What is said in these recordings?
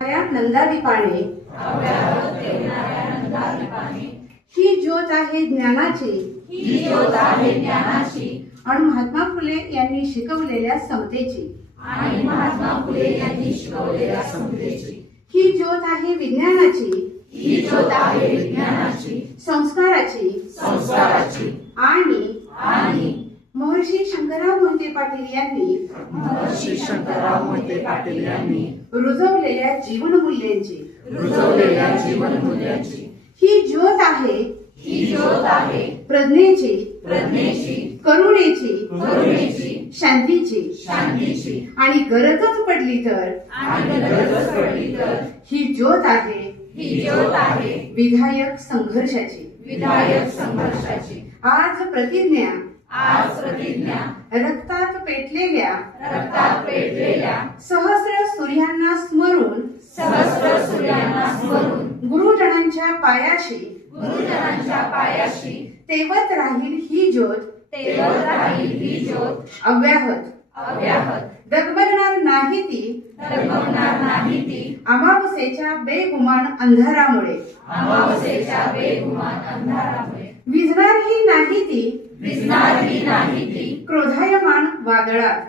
नंदादीपाने ही ज्योत आहे ज्ञानाची आणि महात्मा फुले यांनी शिकवलेल्या समतेची ही ज्योत आहे विज्ञानाची संस्काराची आणि महर्षी शंकरराव मोहिते पाटील यांनी रुजवलेल्या जीवनमूल्यांची ही ज्योत आहे प्रज्ञेची करुणेची शांतीची आणि गरजच पडली तर ही ज्योत आहे विधायक संघर्षाची आज प्रतिज्ञा रक्तात पेटलेल्या सहस्र सूर्यांना स्मरून गुरुजनांच्या पायाशी तेवत राहील ही ज्योत अव्याहत डगमगणार नाही ती अमावस्येच्या बेगुमान अंधारामुळे विझणारही नाही ती क्रोधायमान वादळात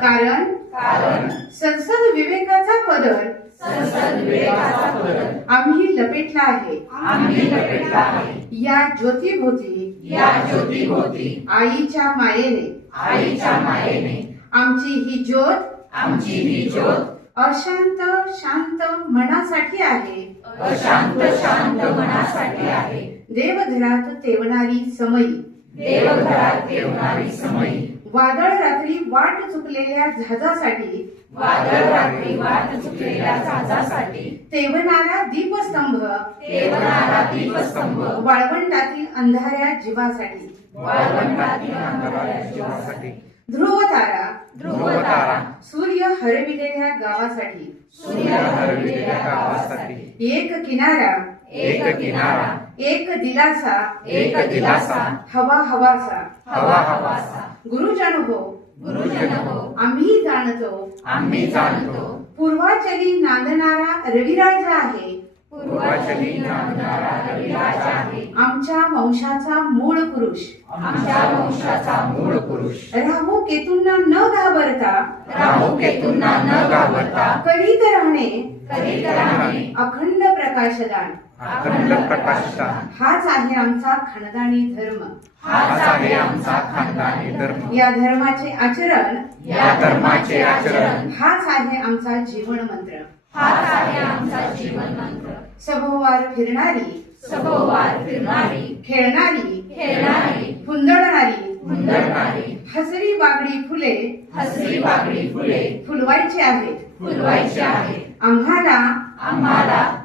कारण संसद विवेकाचा पदर आम्ही लपेटला आहे या ज्योतीभोवती आईच्या मायेने आमची ही ज्योत अशांत शांत मनासाठी आहे देवघरात तेवणारी समयी वादळ रात्री वाट चुकलेल्या जहाजासाठी तेवणारा दीपस्तंभ वाळवंटातील अंधाऱ्या जीवासाठी ध्रुवतारा सूर्य हरविलेल्या गावासाठी एक किनारा एक दिलासा हवासा गुरुजन हो आम्ही जाणतो पूर्वाचली नांदणारा रविराज आहे आमच्या वंशाचा मूळ पुरुष राहू केतूंना न घाबरता करीत राहणे अखंड प्रकाशदान हाच आहे आमचा खानदानी धर्म या धर्माचे आचरण हाच आहे आमचा जीवन मंत्र सभोवार फिरणारी खेळणारी फुंदणारी हसरी बागडी फुले फुलवायची आहेत आम्हाला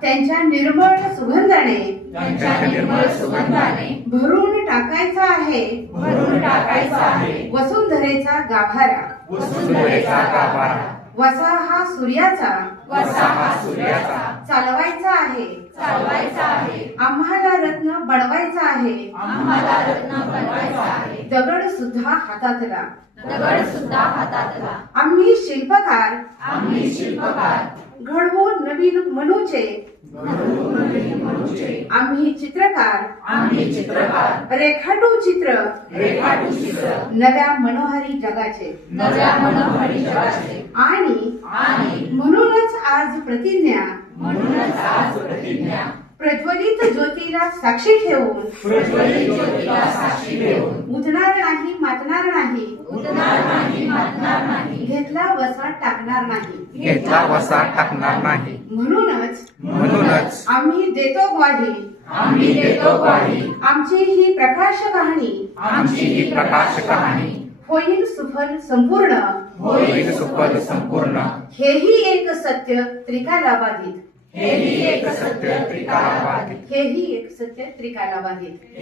त्यांच्या निर्मळ सुगंधाने भरून टाकायचा आहे वसुंधरेचा गाभारा वसा हा सूर्याचा चालवायचा आहे आम्हाला रत्न बनवायचा आहे दगड सुद्धा हातातला आम्ही शिल्पकार घडवू नवीन मनूचे आम्ही चित्रकार रेखाटू चित्र नव्या मनोहारी जगाचे आणि म्हणूनच आज प्रतिज्ञा प्रज्वलित ज्योतीला साक्षी ठेवून उठणार नाही मातणार नाही घेतला वसा टाकणार नाही म्हणूनच आम्ही देतो ग्वाही आमची ही प्रकाश कहाणी होईल सुफल संपूर्ण हेही एक सत्य त्रिकालाबाधित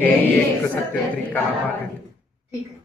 ठीक आहे.